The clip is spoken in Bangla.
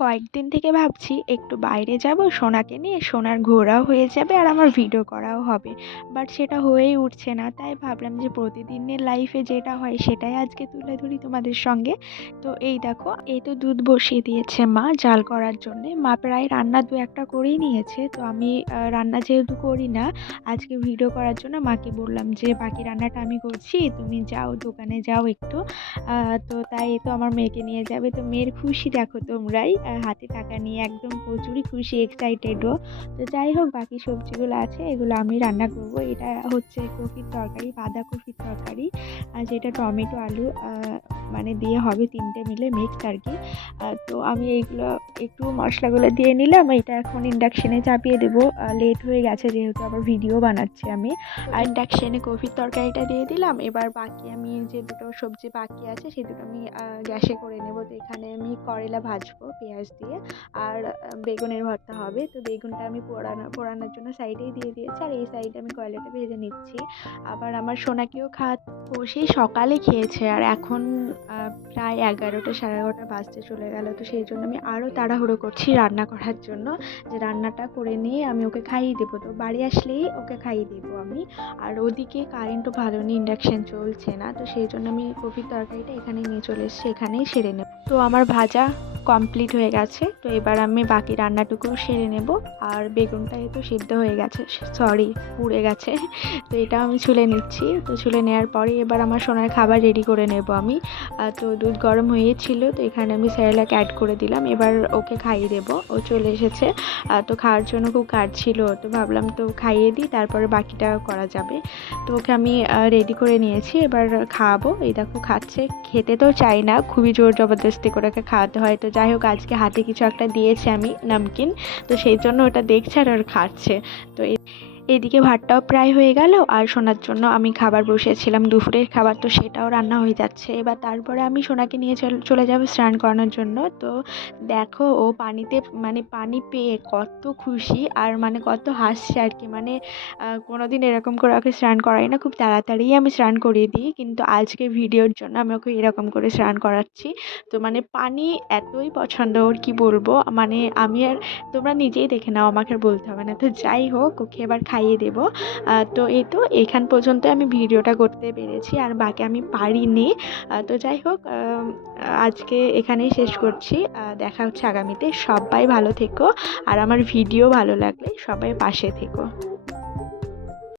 কয়েকদিন থেকে ভাবছি একটু বাইরে যাব সোনাকে নিয়ে, সোনার ঘোরাও হয়ে যাবে আর আমার ভিডিও করাও হবে। বাট সেটা হয়েই উঠছে না, তাই ভাবলাম যে প্রতিদিনের লাইফে যেটা হয় সেটাই আজকে তুলে ধরি তোমাদের সঙ্গে। তো এই দেখো, এই তো দুধ বসিয়ে দিয়েছে মা জাল করার জন্যে। মা প্রায় রান্না দু একটা করেই নিয়েছে, তো আমি রান্না যেহেতু করি না, আজকে ভিডিও করার জন্য মাকে বললাম যে বাকি রান্নাটা আমি করছি, তুমি যাও দোকানে যাও একটু। তো তাই এই তো আমার মেয়েকে নিয়ে যাবে, তো মেয়ের খুশি দেখো তোমরাই, হাতে টাকা নিয়ে একদম প্রচুরই খুশি, এক্সাইটেডও। তো যাই হোক, বাকি সবজিগুলো আছে এগুলো আমি রান্না করব। এটা হচ্ছে কপির তরকারি, বাঁধাকপির তরকারি, আর যেটা টমেটো আলু মানে দিয়ে হবে, তিনটে মিলে মিক্সড আর কি। তো আমি এইগুলো একটু মশলাগুলো দিয়ে নিলাম, এটা এখন ইন্ডাকশনে চাপিয়ে দেবো। লেট হয়ে গেছে যেহেতু আবার ভিডিও বানাচ্ছি আমি। আর ইন্ডাকশনে কপির তরকারিটা দিয়ে দিলাম। এবার বাকি আমি যে দুটো সবজি বাকি আছে সেই দুটো আমি গ্যাসে করে নেব। তো এখানে আমি করলা ভাজবো পেঁয়াজ দিয়ে, আর বেগুনের ভর্তা হবে। তো বেগুনটা আমি পোড়ানোর জন্য সাইডেই দিয়ে দিয়েছি, আর এই সাইডে আমি কয়লাটা ভেজে নিচ্ছি। আবার আমার সোনাকেও ও সেই সকালে খেয়েছে, আর এখন প্রায় 11টা 11:30 বাজতে চলে গেল। তো সেই জন্য আমি আরও তাড়াহুড়ো করছি রান্না করার জন্য, যে রান্নাটা করে নিয়ে আমি ওকে খাইয়ে দেবো। তো বাড়ি আসলেই ওকে খাইয়ে দেবো আমি। আর ওদিকে কারেন্টও ভালো নেই, ইন্ডাকশন চলছে না, তো সেই জন্য আমি কপির তরকারিটা এখানে নিয়ে চলে এসেছি, এখানেই সেরে নেব। তো আমার ভাজা কমপ্লিট হয়ে গেছে, তো এবার আমি বাকি রান্নাটুকু সেরে নেব। আর বেগুনটা তো সিদ্ধ হয়ে গেছে, সরি পুড়ে গেছে, তো এটা আমি ছুলে নিচ্ছি। তো ছুলে নেওয়ার পরে এবার আমার সোনার খাবার রেডি করে নেব আমি। তো দুধ গরম হয়েছিল, তো এখানে আমি সেরেলাক অ্যাড করে দিলাম। এবার ওকে খাইয়ে দেবো, ও চলে এসেছে। তো খাওয়ার জন্য খুব কাঁদছিল, তো ভাবলাম তো খাইয়ে দিই, তারপরে বাকিটা করা যাবে। তো ওকে আমি রেডি করে নিয়েছি, এবার খাওয়াবো। এই দেখো খাচ্ছে, খেতে তো চাই না, খুবই জোর জবরদস্তি করে ওকে খাওয়াতে হয়। তো যাই হোক, আজকে হাতে কিছু একটা দিয়েছে আমি নামকিন, তো সেই জন্য ওটা দেখছে আর ওর খাচ্ছে। তো এদিকে ভাতটাও প্রায় হয়ে গেল, আর সোনার জন্য আমি খাবার বসিয়েছিলাম দুপুরের খাবার, তো সেটাও রান্না হয়ে যাচ্ছে। এবার তারপরে আমি সোনাকে নিয়ে চলে যাবো স্নান করানোর জন্য। তো দেখো, ও পানিতে মানে পানি পেয়ে কত খুশি, আর মানে কত হাসছে আর কি। মানে কোনোদিন এরকম করে ওকে স্নান করাই না, খুব তাড়াতাড়ি আমি স্নান করিয়ে দিই, কিন্তু আজকে ভিডিওর জন্য আমি ওকে এরকম করে স্নান করাচ্ছি। তো মানে পানি এতই পছন্দ ওর, কি বলবো। মানে আমি আর, তোমরা নিজেই দেখে নাও, আমাকে আর বলতে হবে না। তো যাই হোক, ওকে এবার খাইয়ে দেবো। তো এই তো এখান পর্যন্ত আমি ভিডিওটা করতে পেরেছি, আর বাকি আমি পারিনি। তো যাই হোক, আজকে এখানেই শেষ করছি। দেখা হচ্ছে আগামীতে। সবাই ভালো থেকো, আর আমার ভিডিও ভালো লাগলে সবাই পাশে থেকো।